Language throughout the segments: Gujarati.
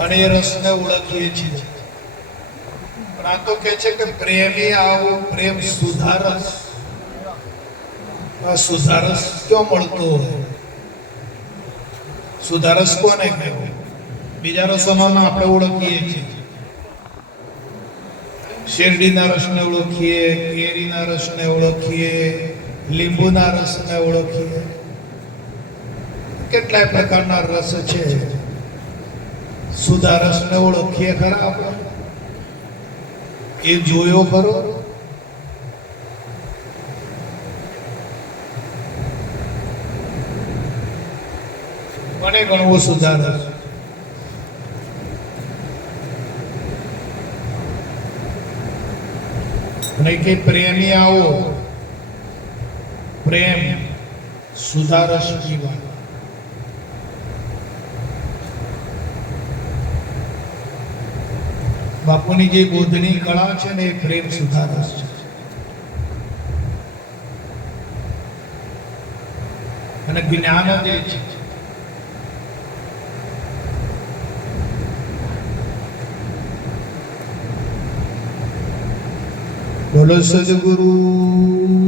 અને એ રસને ઓળખીએ છીએ. પણ આ તો કે છે કે પ્રેમી આવો પ્રેમ સુધારસ. આ સુધારસ ક્યાં મળતો હોય? સુધારસ કોને કહેવાય બીજા રસોમાં આપણે ઓળખીએ છીએ. શેરડીના રસને ઓળખીએ, કેરીના રસને ઓળખીએ, લીંબુના રસને ઓળખીએ. કેટલાય પ્રકારના રસ છે. સુધા રસને ઓળખીએ ખરા આપણે? એ જોયો ખરો? મને ગણવો સુધારસ. અને કે પ્રેમી આવો. પ્રેમ સુધારસ જીવન બાપુની જે બોધની કળા છે ને એ પ્રેમ સુધારસ છે. અને જ્ઞાન જ એ છે. બોલો સદગુરુ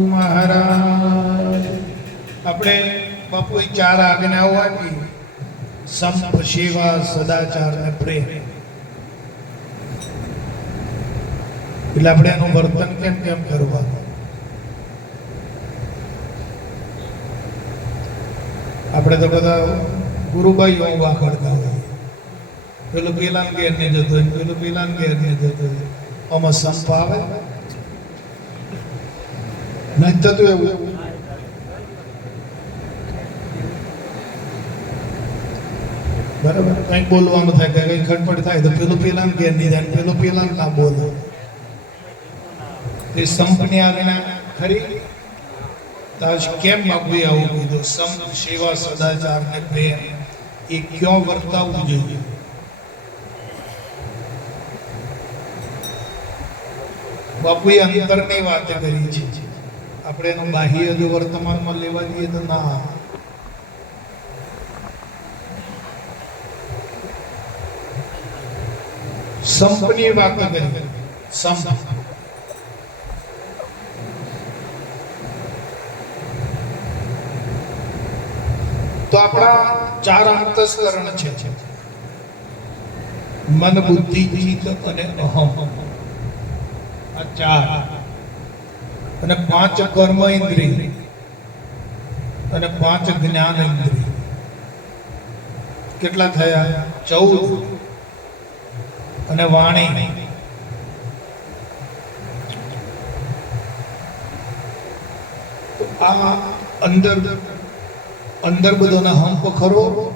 મહારાજ. આપણે બાપુએ ચાર આજ્ઞાઓ આપી. સંપ સેવા સદાચાર અને પ્રેમ. એટલે આપણે એનું વર્તન કેમ કેમ કરવાનું? આપણે તો બધા ગુરુભાઈ ઊભા કરતા હોય પેલું પેલાન ઘેર ને જતો હોય પેલો પેલાન ઘેર ને જતો હોય આમાં સંપ આવે? નહીં થતું એવું. બરાબર? કંઈક બોલવાનું થાય, કંઈક ખટપટ થાય તો પેલું પેલા ઘેર નહીં જાય પેલું પેલા ના બોલો. તે સંપની આજ્ઞા ખરી? તાજ કેમ બાપુએ આવું કીધું? સંપ, સેવા, સદાચાર ને પ્રેમ, એ ક્યો વર્તાવવું જોઈએ? બાપુએ અંતરની વાત કરી છે. આપણે એનું બાહ્ય જો વર્તમાનમાં લેવા જઈએ તો ના. સંપની વાત કરી. સંપ. તો આપણા ચાર અંતસ્કરણ છે. મન, બુદ્ધિ, ચિત્ત અને અહમ. આ ચાર. અને પાંચ કર્મ ઇન્દ્રિય. અને પાંચ જ્ઞાન ઇન્દ્રિય. કેટલા થયા? ચૌદ. અને વાણી. આ અંદર અંદર બધાના હંપ ખરો?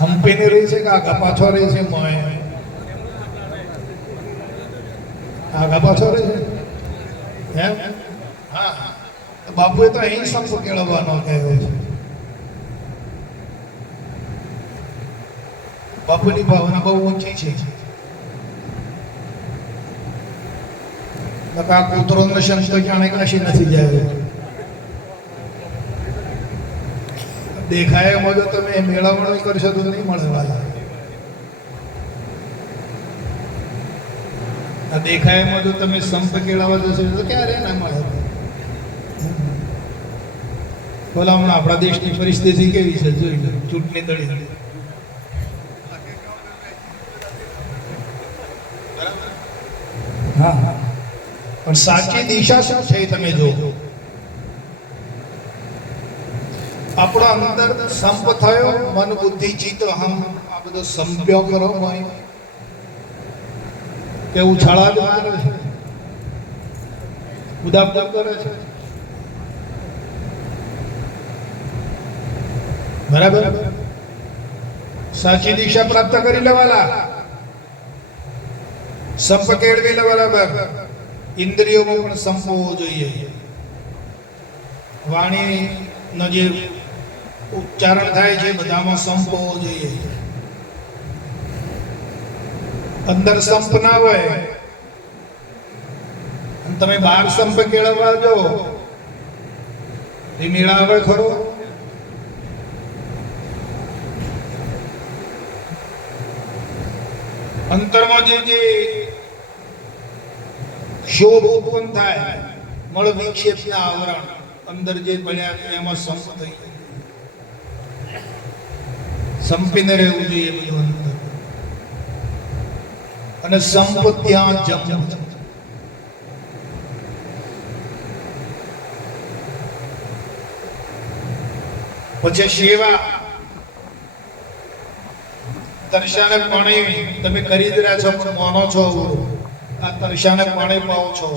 હંપીને રહી છે કે આગા પાછો રહે છે મોય આગા પાછો રહે છે? એમ? હા બાપુએ તો અહીં સંપ કેળવવાનો કહ્યો છે. બાપુની ભાવના બહુ ઊંચી છે. આ કૂતરો નશન તો જાણે કાશી નથી જાય. દેખાય એમાં જો તમે મેળવણી કરશો તો નહીં મળે વાલા એમાં જો તમે સંપ કેળવવા જશો તો ક્યારે ના મળે? બોલા હમણાં આપણા દેશની પરિસ્થિતિ કેવી છે? જોઈ લો, ચૂંટણી તળી હા હા. પણ સાચી દિશા શું છે તમે જો આપણો અંદર સંપ થયો, મન બુદ્ધિ ચિત્ત હમ આ બધો સંપ્યો કરો હોય કે ઉછાળા મારે છે. ઉદાપદાપ કરે છે. બરાબર? સાચી દિશા પ્રાપ્ત કરી લેવાલા. સંપ કેળવી લેવાલા ઇન્દ્રિયોમાં પણ સંપ હોવો જોઈએ. વાણી નજીર ઉચ્ચારણ થાય છે, બધામાં સંપ હોવો જોઈએ. અંદર સંપ ના હોય તમે બાર સંપ કેળવવા જો એ મેળા આવે ખરો? અંતરમાં જે જે શોભ ઉત્પન્ન થાય, મળ વિક્ષેપના આવરણ, અંદર જે બન્યા એમાં સંપ થઈ જાય. સંપીને રહેવું જોઈએ બધું અંદર. અને સંપ ત્યાં જમ પછી સેવા તરસાને પાણી તમે કરી રહ્યા છો, પણ માનો છો આ તરસાને પાણી પાવો છો,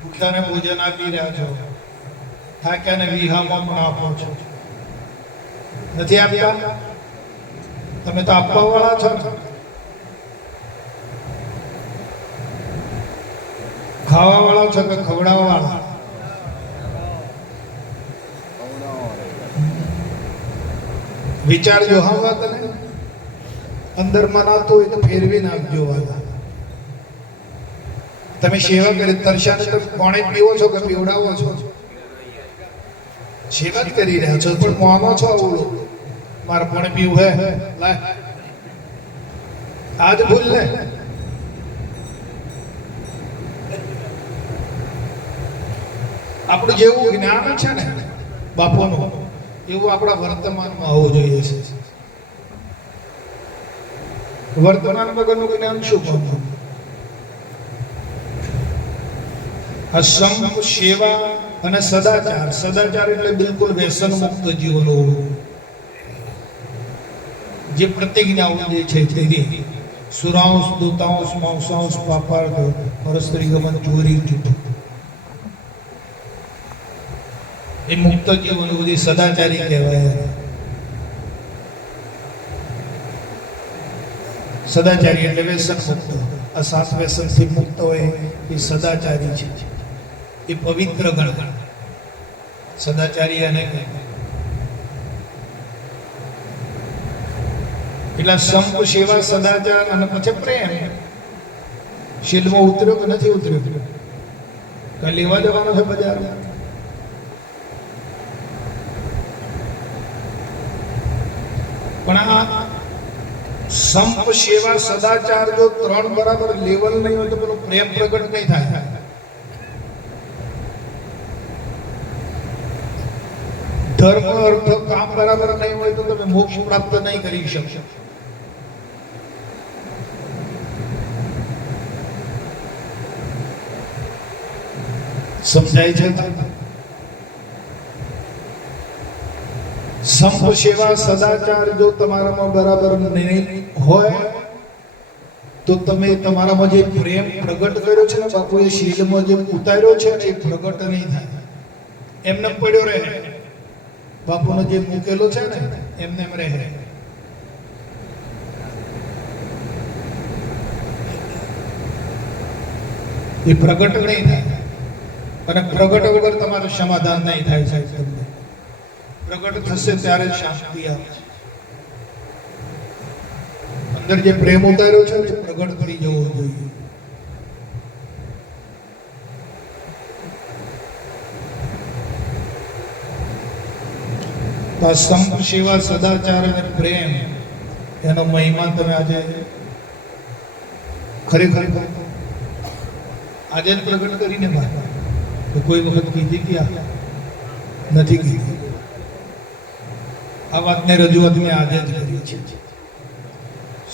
ભૂખ્યાને ભોજન આપી રહ્યા છો, થાક્યાને વિહામાં પણ આપો છો. નથી આપતા? તમે તો આપવા વાળા છો ને. ખાવા વાળા છો કે ખવડાવવા વાળા વિચાર હા તને ને. અંદર મનાતો હોય તો ફેરવી નાખજો વાત. તમે સેવા કરી, તરસાને તમે પાણી પીવો છો કે પીવડાવો છો? સેવા જ કરી રહ્યા છો, પણ માનો છો આવું મારે પાણી પીવું હે. લાય આજ ભૂલ લે આપણું જેવું જ્ઞાન છે ને, બાપોનું, એવું આપણા વર્તમાનમાં હોવું જોઈએ છે. વર્તમાન વગરનું જ્ઞાન શું આ સંપ સેવા અને સદાચાર. સદાચાર એટલે બિલકુલ વ્યસન મુક્ત જીવન હોવું. જે પ્રતિજ્ઞાઓ જે છે તેની સુરાંશ દૂતાંશ માંસાંશ પાપાડ પરસ્ત્રી ગમન ચોરી જૂઠું એ મુક્ત જીવન બધી સદાચારી કહેવાય સદાચારી એટલે વ્યસન મુક્ત આ સાત વ્યસનથી મુક્ત હોય એ સદાચારી છે એ પવિત્ર ગણ સદાચારી અને એટલે સંપ સેવા સદાચાર અને પછી પ્રેમ. શીલમાં ઉતર્યો કે નથી ઉતર્યો? કાંઈ લેવા જવાનો છે બજારમાં પણ આ સંપ સેવા સદાચાર જો ત્રણ બરાબર લેવલ નહીં હોય તો પેલો પ્રેમ પ્રગટ નહીં થાય. ધર્મ, અર્થ, કામ બરાબર નહીં હોય તો તમે મોક્ષ પ્રાપ્ત નહીં કરી શકશો સમજાય છે સંપ સેવા સદાચાર જો તમારામાં બરાબર નહીં હોય, તો તમે તમારામાં જે પ્રેમ પ્રગટ કર્યો છે ને બાપુએ, શીલમાં જે ઉતાર્યો છે એ પ્રગટ નહીં થાય. એમને પડ્યો રહે. બાપુનો જે મૂકેલો છે ને, એમને એમ રહે. એ પ્રગટ નહીં થાય. અને પ્રગટ વગર તમારું સમાધાન નહીં થાય સાહેબ તમને. પ્રગટ થશે ત્યારે શાંતિ આવશે અંદર જે પ્રેમ ઉતાર્યો છે એ પ્રગટ કરી જવો જોઈએ. તો આ સંપ સેવા સદાચાર અને પ્રેમ, એનો મહિમા તમે આજે ખરેખર આજે પ્રગટ કરીને વાત તો કોઈ વખત કીધી ક્યાં નથી કીધી. આ વાતને રજૂઆત મેં આજે જ કરી છે.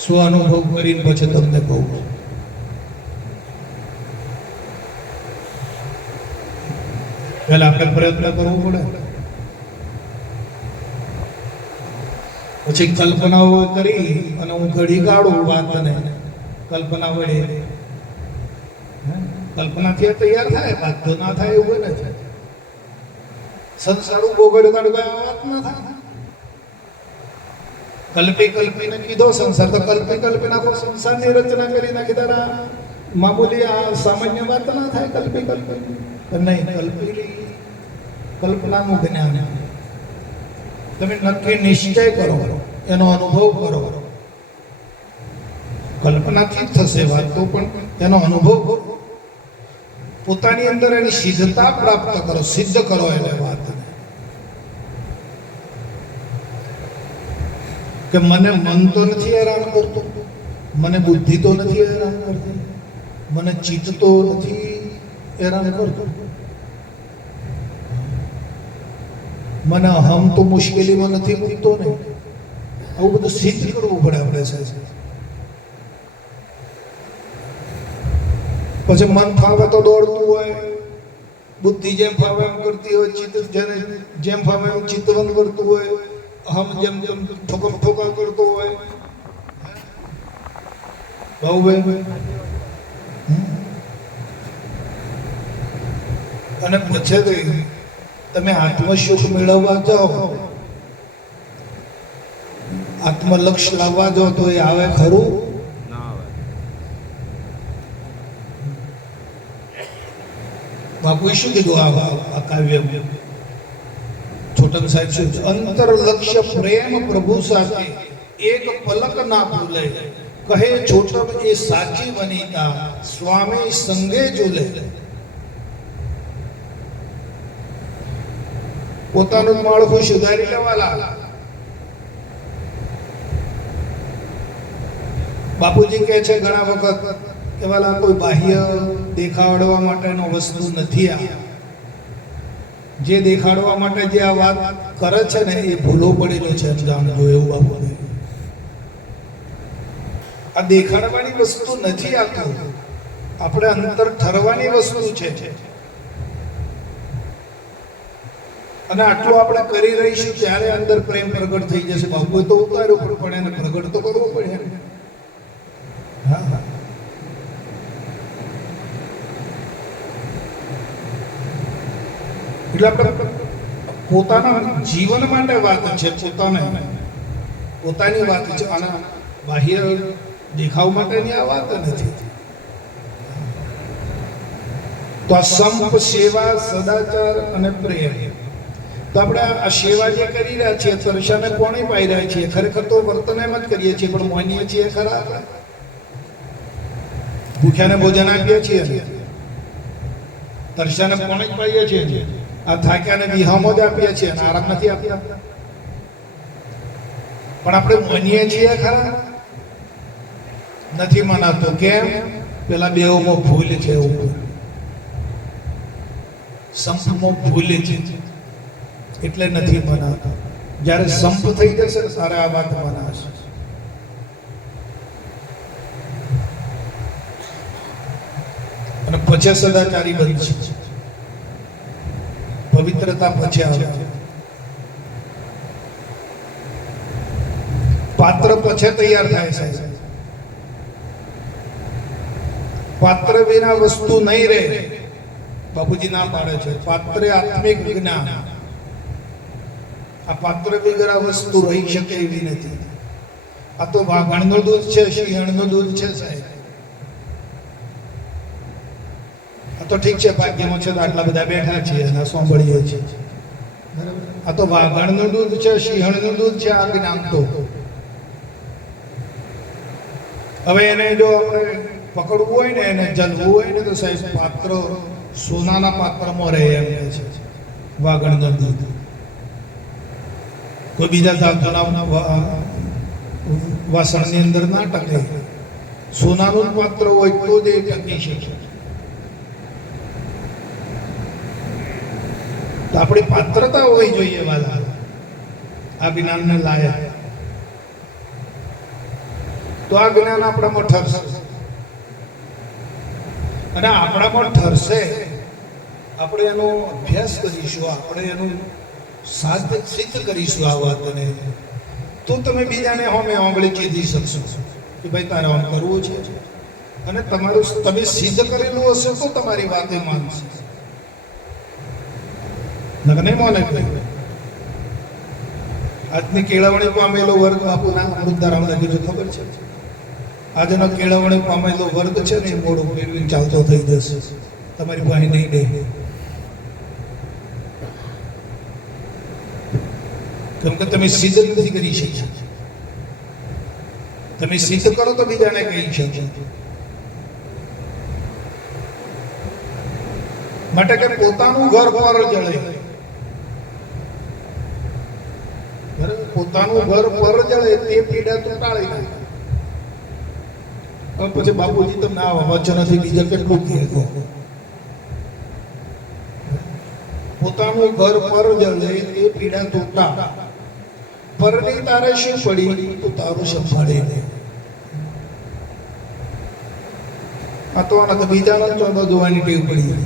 સ્વ અનુભવ કરીને પછી તમને કહું પહેલા આપણે પ્રયત્ન કરવો પડે. પછી કલ્પનાઓ કરી અને હું ઘડી કાઢું વાતને કલ્પના વડે? કલ્પનાથી તૈયાર થાય તો ના થાય એવું બને થાય સંસાર ઊભો કર્યો આ વાત ના થાય. કલ્પી કલ્પીને કીધો સંસાર, તો કલ્પી કલ્પી નાખો સંસારની રચના કરી નાખી તારા મામૂલી, આ સામાન્ય વાત ના થાય કલ્પી કલ્પી. નહીં, કલ્પી કલ્પનાનું જ્ઞાન. તમે નક્કી નિશ્ચય કરો, એનો અનુભવ કરો. કલ્પનાથી જ થશે વાત તો પણ એનો અનુભવ કરો. પોતાની અંદર એની સિદ્ધતા પ્રાપ્ત કરો, સિદ્ધ કરો એને વાત કે મને મન તો નથી હેરાન કરતું, મને બુદ્ધિ તો નથી હેરાન કરતી, મને ચિત્ત તો નથી હેરાન કરતો. મને અહમ તો મુશ્કેલીમાં નથી મૂકતો ને. આવું બધું સિદ્ધ કરવું પડે આપણે સાહેબ. પછી મન ફાવે તો દોડતું હોય. બુદ્ધિ જેમ ફાવે એમ કરતી હોય, ચિત્ત જેને જેમ ફાવે એમ ચિત્તવન કરતું હોય. અહમ જેમ જેમ ઠોકમ ઠોકર કરતો હોય. હમ. અને પછી તમે આત્મસુખ મેળવવા જાઓ. આત્મલક્ષ લાવવા જાઓ તો એ આવે ખરું ના આવે બાપુએ શું કીધું આ આ કાવ્ય છોટન સાહેબ શું અંતર લક્ષ્ય પ્રેમ પ્રભુ સાથે એક પલક ના ભૂલે કહે છોટમ એ સાચી વનિતા સ્વામી સંગે ઝૂલે પોતાનું જ માળખું સુધારી લેવાલા. બાપુજી કહે છે, ઘણા વખત કે કોઈ બાહ્ય દેખાડવા માટેનો વસ્તુ નથી આ. જે દેખાડવા માટે જે આ વાત કરે છે ને, એ ભૂલો પડેલો છે એમ જાણજો એવું બાપુ આ દેખાડવાની વસ્તુ નથી આ આપણે અંતર ઠરવાની વસ્તુ છે. અને આટલું આપણે કરી રહીશું ત્યારે અંદર પ્રેમ પ્રગટ થઈ જશે. બાપુએ તો ઉતાર્યો પણ એને પ્રગટ તો કરવો પડે. હા હા. એટલે આપણે પોતાના જીવન માટે વાત છે, પોતાને. પોતાની વાત છે, અને બાહ્ય દેખાવ માટેની આ વાત નથી. તો આ સંપ, સેવા, સદાચાર અને પ્રેમ. તો આપણે આ સેવા જે કરી રહ્યા છીએ, તરસાને કોણે પાઈ રહ્યા છીએ? ખરેખર તો વર્તન એમ જ કરીએ છીએ, પણ માનીએ છીએ ખરા? ભૂખ્યાને ભોજન આપીએ છીએ તરસાને કોણે જ પાઈએ છીએ? આ થાક્યાને વિહામો જ આપીએ છીએ અને આરામ નથી આપતા. પણ આપણે માનીએ છીએ ખરા? નથી મનાતો. કેમ? પેલા બેઓમાં ભૂલ છે એવું. સંપમાં ભૂલ છે. એટલે નથી મનાતા. જ્યારે સંપ થઈ જશે સારા આ વાત મનાશે. અને પછી સદાચારી બનશે. પવિત્રતા પછી આવે પાત્ર પછી તૈયાર થાય છે પાત્ર વિના વસ્તુ નહીં રહે. બાપુજી ના પાડે છે. પાત્ર આત્મિક વિજ્ઞાન આ પાત્ર આ વસ્તુ રહી શકે એવી નથી. આ તો વાઘણનું દૂધ છે સિંહણનું દૂધ છે સાહેબ આ તો ઠીક છે, ભાગ્યમાં છે તો આટલા બધા બેઠા છીએ અને સાંભળીએ છીએ? આ તો વાઘણનું દૂધ છે, સિંહણનું દૂધ છે આ જ્ઞાન તો હવે એને જો આપણે પકડવું હોય ને, એને જલવું હોય ને, તો સાહેબ પાત્ર સોનાના પાત્રમાં રહે એમ છે. વાઘણનું દૂધ. કોઈ બીજા ધાતુના વાસણની અંદર ના ટકે. સોનાનું પાત્ર હોય તો જ એ ટકી શકે. તો આપણી પાત્રતા હોવી જોઈએ વાલા. આ જ્ઞાનને લાયક. તો આ જ્ઞાન આપણામાં ઠરશે. અને આપણામાં ઠરશે. આપણે એનો અભ્યાસ કરીશું, આપણે એનું સાધ સિદ્ધ કરીશું આ વાતને. તો તમે બીજાને હોમે હોંભળી કીધી શકશો. કે ભાઈ તારે આમ કરવું છે? અને તમારું તમે સિદ્ધ કરેલું હશે તો તમારી વાતે માનશે. નહીં માને આજની કેળવણી પામેલો વર્ગ બાપુના અમૃતધારામાં લખ્યું છે, ખબર છે? આજનો કેળવણી પામેલો વર્ગ છે ને, એ મોડું ચાલતો થઈ જશે. તમારી પાસે નહીં દે. કેમ કે તમે સિદ્ધ નથી કરી શક્યા. તમે સિદ્ધ કરો તો બીજાને કહી શકો. માટે કે પોતાનું ઘર પર જળે બરાબર? પોતાનું ઘર પર જળે તે પીડા તો ટાળી નાખે. પછી બાપુજી તમને આ વચનથી બીજા કેટલું કહે પોતાનું ઘર પર જળે એ પીડા તૂટા પરની તારે શું પડી? તો તારું સંભાળે નહીં આ તો આના તો બીજાના ચોદો જોવાની ટેવ પડી.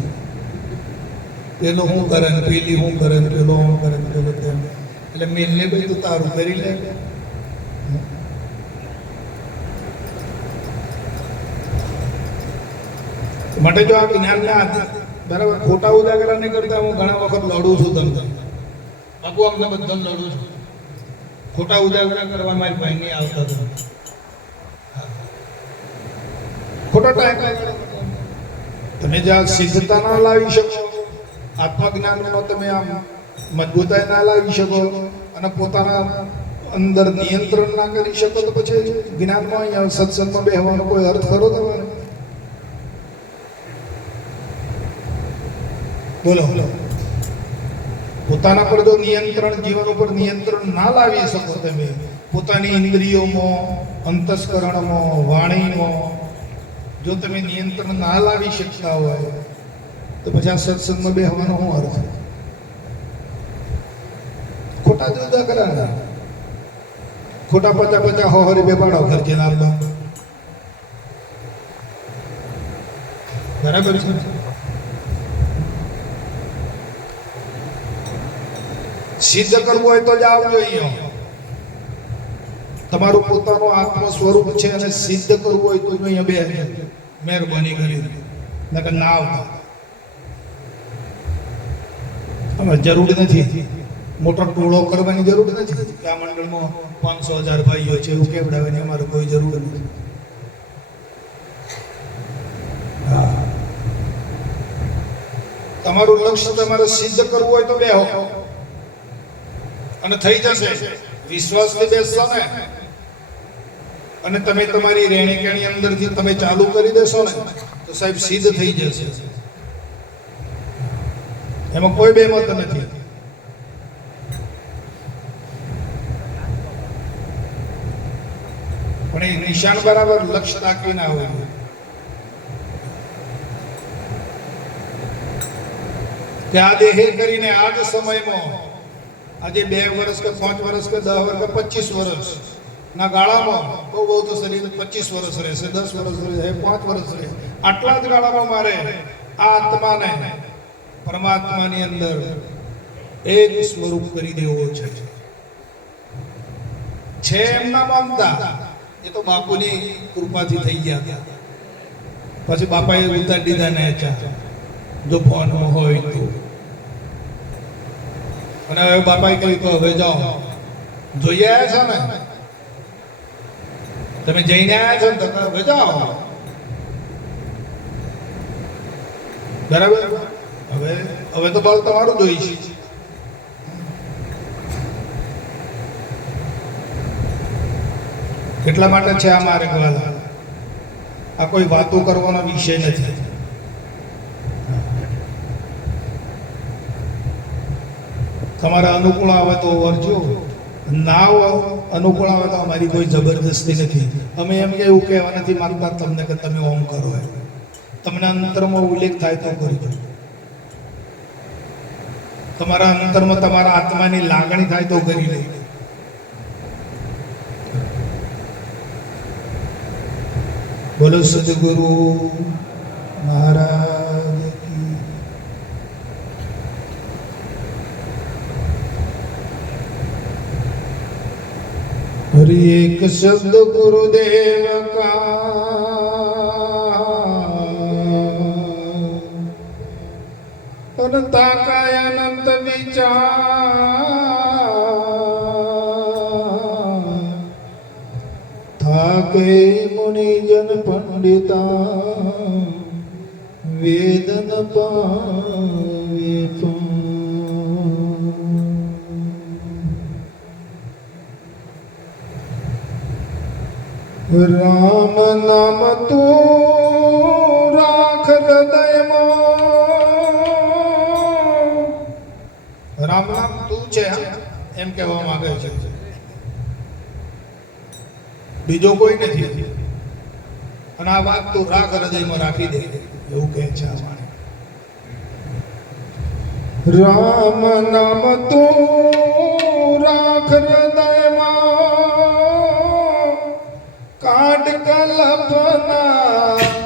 પેલો હું કરે પેલી હું કરે પેલો હું કરે પેલો તેમ. એટલે મેલને ભાઈ તું તારું કરી લે માટે જો આ જ્ઞાનને બરાબર ખોટા નહીં કરતા હું ઘણા વખત લડું છું તમને બાપુ અમને બધા લડું છું ખોટા ઉજાગરા કરવા મારી ભાઈ નહીં આવતા તમે ખોટા ટાઈમ તમે જે આ સિદ્ધતા ના લાવી શકો આત્મજ્ઞાનમાં તમે આમ મજબૂતાઈ ના લાવી શકો અને પોતાના અંદર નિયંત્રણ ના કરી શકો તો પછી જ્ઞાનમાં અહીંયા સત્સંગમાં બેહવાનો કોઈ અર્થ ખરો તમારે? બોલો બોલો. પોતાના પર જો નિયંત્રણ, જીવન ઉપર નિયંત્રણ ના લાવી શકો તમે, પોતાની ઇન્દ્રિયોમાં, અંતસ્કરણમાં, વાણીમાં, જો તમે નિયંત્રણ ના લાવી શકતા હોય, તો પછી આ સત્સંગમાં બેહવાનો શું અર્થ? ખોટા જુદા કરા ખોટા પચા પચા હો હરી બેપાડો ઘર દો બરાબર છે? સિદ્ધ કરવું હોય તો જ આવજો અહીંયા તમારું પોતાનું આત્મ સ્વરૂપ છે અને સિદ્ધ કરવું હોય તો જ અહીંયા બે મહેરબાની કરી નકર ના આવતા. જરૂર નથી. મોટો ટોળો કરવાની જરૂર નથી. આ મંડળમાં પાંચસો હજાર ભાઈઓ છે, એવું કેવડાવવાની અમારે કોઈ જરૂર નથી. તમારું લક્ષ્ય તમારે સિદ્ધ કરવું હોય તો બે હો અને થઈ જશે. વિશ્વાસથી બેસશો ને. અને તમે તમારી રહેણી કેણી અંદરથી તમે ચાલુ કરી દેશો ને, તો સાહેબ સિદ્ધ થઈ જશે. એમાં કોઈ બે મત નથી. પણ એ નિશાન બરાબર લક્ષ્ય રાખીને આવવું કે આ દેહે કરીને આ જ સમયમાં, આજે બે વર્ષ કે પાંચ વર્ષ કે દસ વર્ષ કે પચીસ વર્ષ, ના ગાળામાં, બહુ બહુ તો શરીર પચીસ વર્ષ રહેશે, દસ વર્ષ રહેશે, પાંચ વર્ષ રહેશે. આટલા જ ગાળામાં મારે આ આત્માને, પરમાત્માની અંદર એક સ્વરૂપ કરી દેવો છે. છે એમના માનતા. એ તો બાપુની કૃપાથી થઈ ગયા. પછી બાપાએ ઉતાર દીધા ને ચા. જો ફોનમાં હોય તો. અને હવે બાપાએ કહ્યું તો હવે જાઓ. જોઈએ આવ્યા છો ને? તમે જઈને આવ્યા છો ને તમે હવે જાઓ. બરાબર? હવે હવે તો બળ તમારું જોઈ છે એટલા માટે છે આ મારે વાલા. આ કોઈ વાતો કરવાનો વિષય નથી. તમારા અનુકૂળ આવે તો વરજો ના અનુકૂળ આવે તો અમારી કોઈ જબરદસ્તી નથી. અમે એમ કે એવું કહેવા નથી માંગતા તમને કે તમે ઓમ કરો એમ. તમને અંતરમાં ઉલ્લેખ થાય તો કરજો તમારા અંતરમાં તમારા આત્માની લાગણી થાય તો કરી લે. બોલો સદગુરુ મહારાજ હરી એક શબ્દ ગુરુદેવ કા. અનતા કાય અનંત વિચાર. થાકે વેદન પંડિતા, વેદન પાવે રામ નામ તું રાખ હૃદયમાં. રામ નામ તું છે એમ કહેવા માંગે છે. બીજો કોઈ નથી. અને આ વાત તો રાખ હૃદયમાં રાખી દે. એવું કહે છે આ રામ નામ તો રાખ હૃદયમાં. કાટ કલ્પના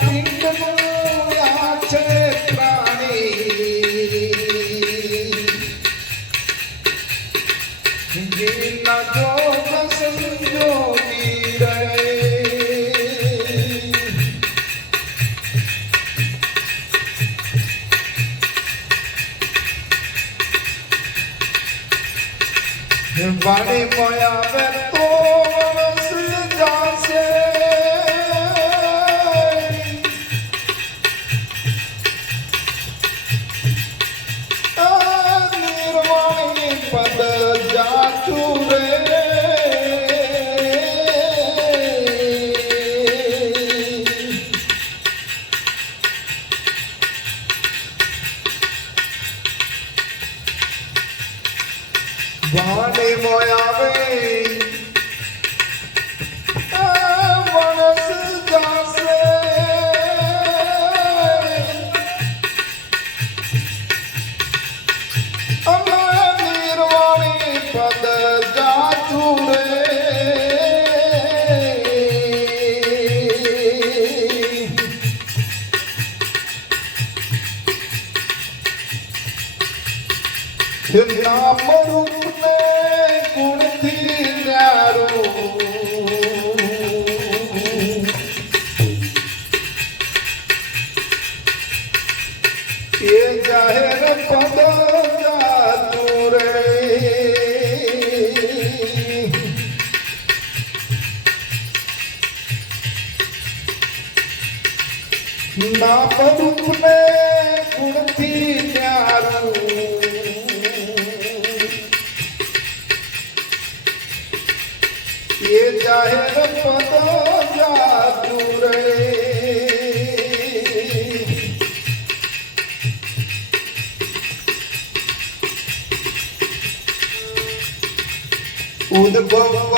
I'm જાની મોયા ના પદુપને ગુણથી પ્યારું. એ જાહેર પદ જાદુ રે. ઉદ્ભવ